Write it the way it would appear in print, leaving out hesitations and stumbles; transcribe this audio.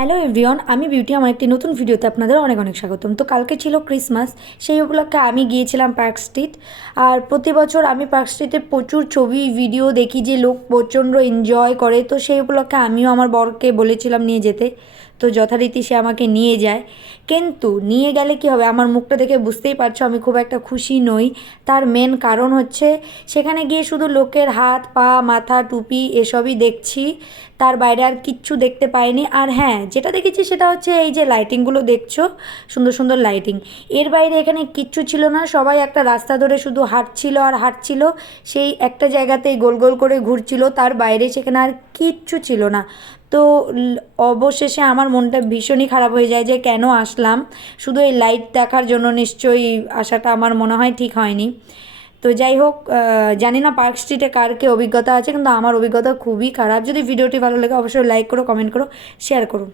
Hello everyone, আমি beauty. আমার একটি নতুন ভিডিওতে আপনাদের অনেক অনেক স্বাগতম। তো কালকে ছিল ক্রিসমাস, সেই উপলক্ষে আমি গিয়েছিলাম পার্ক স্ট্রিট। আর প্রতি বছর আমি পার্ক স্ট্রিটে প্রচুর ছবি ভিডিও দেখি যে লোক প্রচণ্ড এনজয় করে। তো সেই উপলক্ষে আমিও আমার বরকে বলেছিলাম নিয়ে যেতে, তো যথারীতি সে আমাকে নিয়ে যায়। কিন্তু নিয়ে গেলে কী হবে, আমার মুখটা দেখে বুঝতেই পারছো আমি খুব একটা খুশি নই। তার মেন কারণ হচ্ছে সেখানে গিয়ে শুধু লোকের হাত পা মাথা টুপি এসবই দেখছি, তার বাইরে আর কিচ্ছু দেখতে পাইনি। আর হ্যাঁ, যেটা দেখেছি সেটা হচ্ছে এই যে লাইটিংগুলো দেখছো, সুন্দর সুন্দর লাইটিং, এর বাইরে এখানে কিচ্ছু ছিল না। সবাই একটা রাস্তা ধরে শুধু হাঁটছিল আর হাঁটছিল, সেই একটা জায়গাতেই গোল গোল করে ঘুরছিল, তার বাইরে সেখানে আর কিচ্ছু ছিল না। তো অবশেষে আমার মনটা ভীষণই খারাপ হয়ে যায় যে কেন আসলাম, শুধু এই লাইট দেখার জন্য। নিশ্চয়ই আসাটা আমার মনে হয় ঠিক হয়নি। তো যাই হোক, জানি না পার্ক স্ট্রিটে কার কী অভিজ্ঞতা আছে, কিন্তু আমার অভিজ্ঞতা খুবই খারাপ। যদি ভিডিওটি ভালো লাগে অবশ্যই লাইক করো, কমেন্ট করো, শেয়ার করো।